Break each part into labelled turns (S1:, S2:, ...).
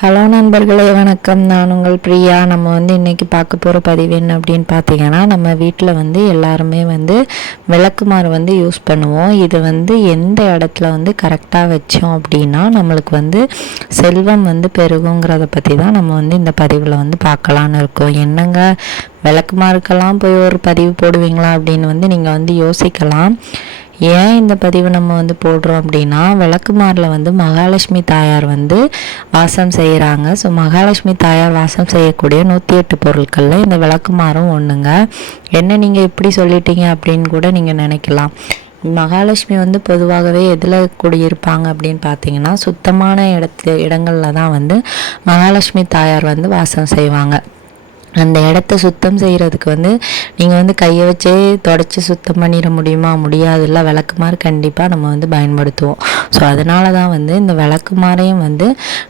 S1: Hello நண்பர்களே வணக்கம். நான் உங்கள் பிரியா. நம்ம வந்து இன்றைக்கி பார்க்க போகிற பதிவு என்ன அப்படின்னு பார்த்தீங்கன்னா நம்ம வீட்டில் வந்து எல்லாருமே வந்து விளக்குமாறு வந்து யூஸ் பண்ணுவோம். இது வந்து எந்த இடத்துல வந்து கரெக்டாக வச்சோம் அப்படின்னா நம்மளுக்கு வந்து செல்வம் வந்து பெருகுங்கிறத பற்றி தான் நம்ம வந்து இந்த பதிவில் வந்து பார்க்கலான்னு இருக்கோம். என்னங்க? விளக்குமாறுக்கெல்லாம் போய் ஒரு பதிவு போடுவீங்களா அப்படின்னு வந்து நீங்கள் வந்து யோசிக்கலாம். ஏன் இந்த பதிவு நம்ம வந்து போடுறோம் அப்படின்னா விளக்குமாரில் வந்து மகாலட்சுமி தாயார் வந்து வாசம் செய்கிறாங்க ஸோ மகாலட்சுமி தாயார் வாசம் செய்யக்கூடிய நூற்றி எட்டு பொருட்களில் இந்த விளக்குமாறும் ஒன்றுங்க என்ன நீங்கள் இப்படி சொல்லிட்டீங்க அப்படின்னு கூட நீங்கள் நினைக்கலாம். மகாலட்சுமி வந்து பொதுவாகவே எதில் குடியிருப்பாங்க அப்படின்னு பார்த்தீங்கன்னா சுத்தமான இடத்து இடங்களில் தான் வந்து மகாலட்சுமி தாயார் வந்து வாசம் செய்வாங்க. அந்த இடத்த சுத்தம் செய்கிறதுக்கு வந்து நீங்கள் வந்து கையை வச்சே தொடச்சி சுத்தம் பண்ணிட முடியுமா? முடியாதுல்ல. விளக்குமாறு கண்டிப்பாக நம்ம வந்து பயன்படுத்துவோம். ஸோ அதனால தான் வந்து இந்த விளக்குமாறையும் வந்து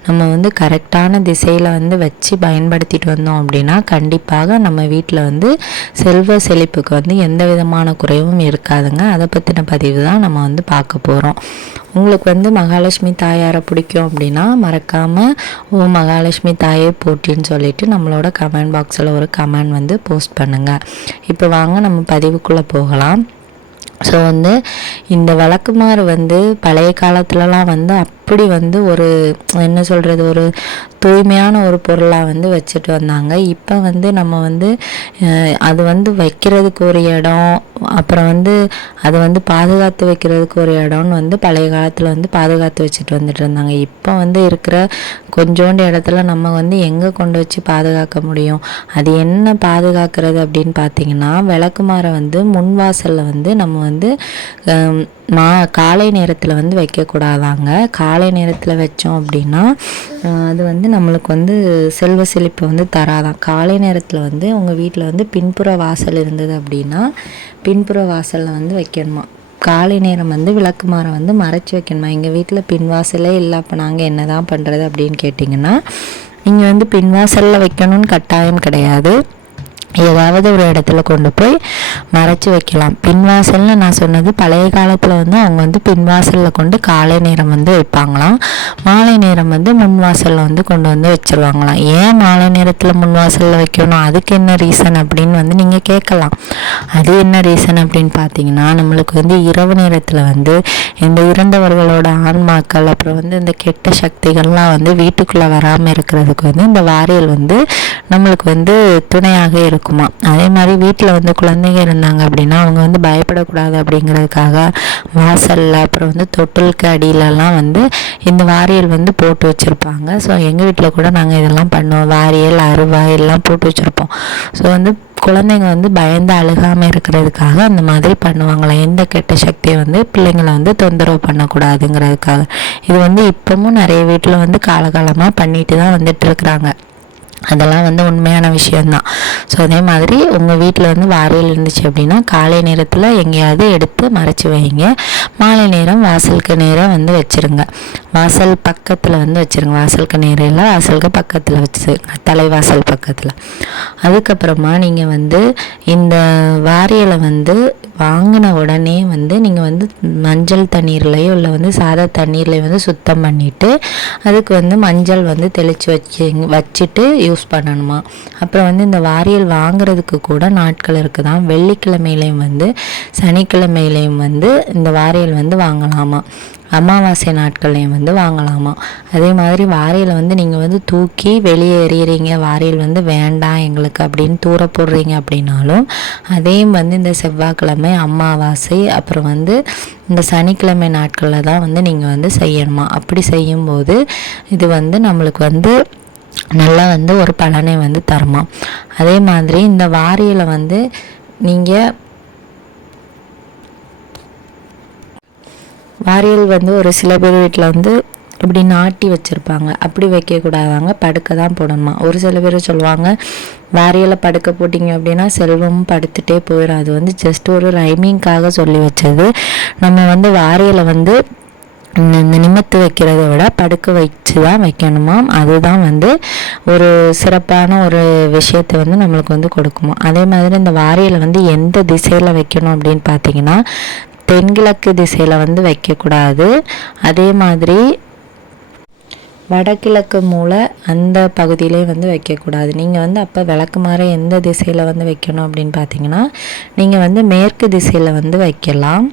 S1: நம்ம வந்து கரெக்டான திசையில் வந்து வச்சு பயன்படுத்திட்டு வந்தோம் அப்படின்னா கண்டிப்பாக நம்ம வீட்டில் வந்து செல்வ செழிப்புக்கு வந்து எந்த விதமான குறைவும் இருக்காதுங்க. அதை பற்றின பதிவு தான் நம்ம வந்து பார்க்க போகிறோம் உங்களுக்கு வந்து மகாலட்சுமி தாயாரை பிடிக்கும் அப்படின்னா மறக்காமல் ஓ மகாலட்சுமி தாயே போட்டின்னு சொல்லிட்டு நம்மளோட கமெண்ட் பாக்ஸில் ஒரு கமெண்ட் வந்து போஸ்ட் பண்ணுங்கள் இப்போ வாங்க நம்ம பதிவுக்குள்ளே போகலாம். ஸோ வந்து இந்த விளக்குமாறு வந்து பழைய காலத்துலலாம் வந்து அப்படி வந்து ஒரு என்ன சொல்கிறது ஒரு தூய்மையான ஒரு பொருளாக வந்து வச்சுட்டு வந்தாங்க. இப்போ வந்து நம்ம வந்து அது வந்து வைக்கிறதுக்கு ஒரு இடம் அப்புறம் வந்து அதை வந்து பாதுகாத்து வைக்கிறதுக்கு ஒரு இடம்னு வந்து பழைய காலத்தில் வந்து பாதுகாத்து வச்சுட்டு வந்துட்டு இருந்தாங்க. இப்போ வந்து இருக்கிற கொஞ்சோண்டு இடத்துல நம்ம வந்து எங்கே கொண்டு வச்சு பாதுகாக்க முடியும்? அது என்ன பாதுகாக்கிறது அப்படின்னு பார்த்தீங்கன்னா விளக்குமாரை வந்து முன் வாசலில் வந்து நம்ம வந்து மா காலை நேரத்தில் வந்து வைக்கக்கூடாதாங்க. காலை காலை நேரத்தில் வச்சோம் அப்படின்னா அது வந்து நம்மளுக்கு வந்து செல்வ செழிப்பு வந்து தராதான். காலை நேரத்தில் வந்து உங்கள் வீட்டில் வந்து பின்புற வாசல் இருந்தது அப்படின்னா பின்புற வாசலில் வந்து வைக்கணுமா? காலை நேரம் வந்து விளக்குமாரை வந்து மறைச்சி வைக்கணுமா? எங்கள் வீட்டில் பின்வாசலே இல்லை அப்போ நாங்கள் என்ன தான் பண்ணுறது அப்படின்னு கேட்டிங்கன்னா நீங்கள் வந்து பின்வாசலில் வைக்கணும்னு கட்டாயம் கிடையாது. ஏதாவது ஒரு இடத்துல கொண்டு போய் மறைச்சி வைக்கலாம். பின்வாசல்னு நான் சொன்னது பழைய காலத்தில் வந்து அவங்க வந்து பின்வாசலில் கொண்டு காலை நேரம் வந்து வைப்பாங்களாம். மாலை நேரம் வந்து முன்வாசலில் வந்து கொண்டு வந்து வச்சிருவாங்களாம். ஏன் மாலை நேரத்தில் முன்வாசலில் வைக்கணும்? அதுக்கு என்ன ரீசன் அப்படின்னு வந்து நீங்கள் கேட்கலாம். அது என்ன ரீசன் அப்படின்னு பார்த்தீங்கன்னா நம்மளுக்கு வந்து இரவு நேரத்தில் வந்து இந்த இறந்தவர்களோட ஆன்மாக்கள் அப்புறம் வந்து இந்த கெட்ட சக்திகள்லாம் வந்து வீட்டுக்குள்ளே வராமல் இருக்கிறதுக்கு வந்து இந்த வாரியல் வந்து நம்மளுக்கு வந்து துணையாக இருக்கும். அதே மாதிரி வீட்டில் வந்து குழந்தைங்க இருந்தாங்க அப்படின்னா அவங்க வந்து பயப்படக்கூடாது அப்படிங்கிறதுக்காக வாசலில் அப்புறம் வந்து தொட்டிலுக்கு அடியிலலாம் வந்து இந்த வாரியல் வந்து போட்டு வச்சுருப்பாங்க. ஸோ எங்கள் வீட்டில் கூட நாங்கள் இதெல்லாம் பண்ணுவோம். வாரியல் அருவாய் எல்லாம் போட்டு வச்சுருப்போம். ஸோ வந்து குழந்தைங்க வந்து பயந்து அழுகாமல் இருக்கிறதுக்காக அந்த மாதிரி பண்ணுவாங்களாம் எந்த கெட்ட சக்தியை வந்து பிள்ளைங்களை வந்து தொந்தரவு பண்ணக்கூடாதுங்கிறதுக்காக. இது வந்து இப்போவும் நிறைய வீட்டில் வந்து காலகாலமாக பண்ணிட்டு தான் வந்துட்டு இருக்கிறாங்க. அதெல்லாம் வந்து உண்மையான விஷயந்தான் ஸோ அதே மாதிரி உங்கள் வீட்டில் வந்து வாரியல் இருந்துச்சு அப்படின்னா காலை நேரத்தில் எங்கேயாவது எடுத்து மறைச்சி வைங்க. மாலை நேரம் வாசலுக்கு நேராக வந்து வச்சுருங்க. வாசல் பக்கத்தில் வந்து வச்சுருங்க. வாசலுக்கு நேரம் இல்லை வாசலுக்கு பக்கத்தில் வச்சுருங்க தலைவாசல் பக்கத்தில். அதுக்கப்புறமா நீங்கள் வந்து இந்த வாரியல் வந்து வாங்கின உடனே வந்து நீங்கள் வந்து மஞ்சள் தண்ணீர்லையோ இல்லை வந்து சாதா தண்ணீர்லையோ வந்து சுத்தம் பண்ணிவிட்டு அதுக்கு வந்து மஞ்சள் வந்து தெளித்து வச்சு வச்சுட்டு யூஸ் பண்ணணுமா? அப்புறம் வந்து இந்த வாரியல் வாங்குறதுக்கு கூட நாட்கள் இருக்குதான் வெள்ளிக்கிழமையிலையும் வந்து சனிக்கிழமையிலையும் வந்து இந்த வாரியல் வந்து வாங்கலாமா? அமாவாசை நாட்கள்லையும் வந்து வாங்கலாமா? அதே மாதிரி வாரியில் வந்து நீங்கள் வந்து தூக்கி வெளியே எறிகிறீங்க வாரியல் வந்து வேண்டாம் எங்களுக்கு அப்படின்னு தூர போடுறீங்க அப்படின்னாலும் அதையும் வந்து இந்த செவ்வாய்க்கிழமை அமாவாசை அப்புறம் வந்து இந்த சனிக்கிழமை நாட்களில் தான் வந்து நீங்கள் வந்து செய்யணுமா? அப்படி செய்யும்போது இது வந்து நம்மளுக்கு வந்து நல்லா வந்து ஒரு பலனை வந்து தருமா? அதே மாதிரி இந்த வாரியில் வந்து நீங்கள் வாரியல் வந்து ஒரு சில பேர் வீட்டில் வந்து இப்படி நாட்டி வச்சுருப்பாங்க. அப்படி வைக்கக்கூடாதாங்க படுக்க தான் போடணுமா? ஒரு சில பேர் சொல்லுவாங்க வாரியலை படுக்க போட்டிங்க அப்படின்னா செல்வமும் படுத்துட்டே போயிடும் அது வந்து ஜஸ்ட் ஒரு ரைமிங்காக சொல்லி வச்சது. நம்ம வந்து வாரியலை வந்து இந்த நிமித்து வைக்கிறத விட படுக்க வச்சு தான் வைக்கணுமாம் அதுதான் வந்து ஒரு சிறப்பான ஒரு விஷயத்தை வந்து நம்மளுக்கு வந்து கொடுக்குமா? அதே மாதிரி இந்த வாரியலை வந்து எந்த திசையில் வைக்கணும் அப்படின்னு பார்த்தீங்கன்னா தென்கிழக்கு திசையில் வந்து வைக்கக்கூடாது. அதே மாதிரி வடகிழக்கு மூளை அந்த பகுதியிலே வந்து வைக்கக்கூடாது. நீங்கள் வந்து அப்போ விளக்கு மாற எந்த திசையில் வந்து வைக்கணும் அப்படின்னு பார்த்தீங்கன்னா நீங்கள் வந்து மேற்கு திசையில் வந்து வைக்கலாம்.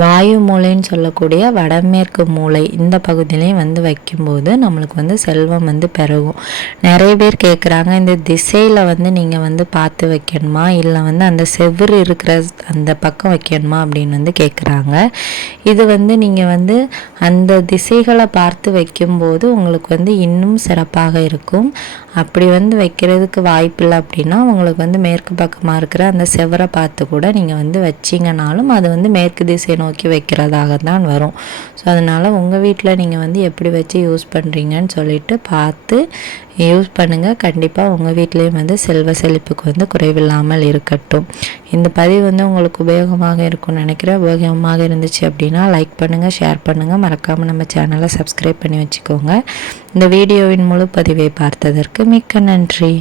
S1: வாயு மூலைன்னு சொல்லக்கூடிய வடமேற்கு மூலை இந்த பகுதியிலையும் வந்து வைக்கும்போது நம்மளுக்கு வந்து செல்வம் வந்து பெருகும். நிறைய பேர் கேட்குறாங்க இந்த திசையில் வந்து நீங்கள் வந்து பார்த்து வைக்கணுமா? இல்லை வந்து அந்த செவ்வறு இருக்கிற அந்த பக்கம் வைக்கணுமா? அப்படின்னு வந்து கேட்குறாங்க இது வந்து நீங்கள் வந்து அந்த திசைகளை பார்த்து வைக்கும்போது உங்களுக்கு வந்து இன்னும் சிறப்பாக இருக்கும். அப்படி வந்து வைக்கிறதுக்கு வாய்ப்பில்லை அப்படின்னா உங்களுக்கு வந்து மேற்கு பக்கமாக இருக்கிற அந்த செவரை பார்த்து கூட நீங்கள் வந்து வச்சிங்கனாலும் அது வந்து மேற்கு திசை நோக்கி வைக்கிறதாக தான் வரும். ஸோ அதனால் உங்கள் வீட்டில் நீங்கள் வந்து எப்படி வச்சு யூஸ் பண்ணுறீங்கன்னு சொல்லிட்டு பார்த்து யூஸ் பண்ணுங்கள் கண்டிப்பாக உங்கள் வீட்லேயும் வந்து செல்வ செழிப்புக்கு வந்து குறைவில்லாமல் இருக்கட்டும். இந்த பதிவு வந்து உங்களுக்கு உபயோகமாக இருக்கும்னு நினைக்கிறேன். உபயோகமாக இருந்துச்சு அப்படின்னா லைக் பண்ணுங்கள் ஷேர் பண்ணுங்கள் மறக்காமல் நம்ம சேனலை சப்ஸ்கிரைப் பண்ணி வச்சுக்கோங்க. இந்த வீடியோவின் முழு பதிவை பார்த்ததற்கு மிக்க நன்றி.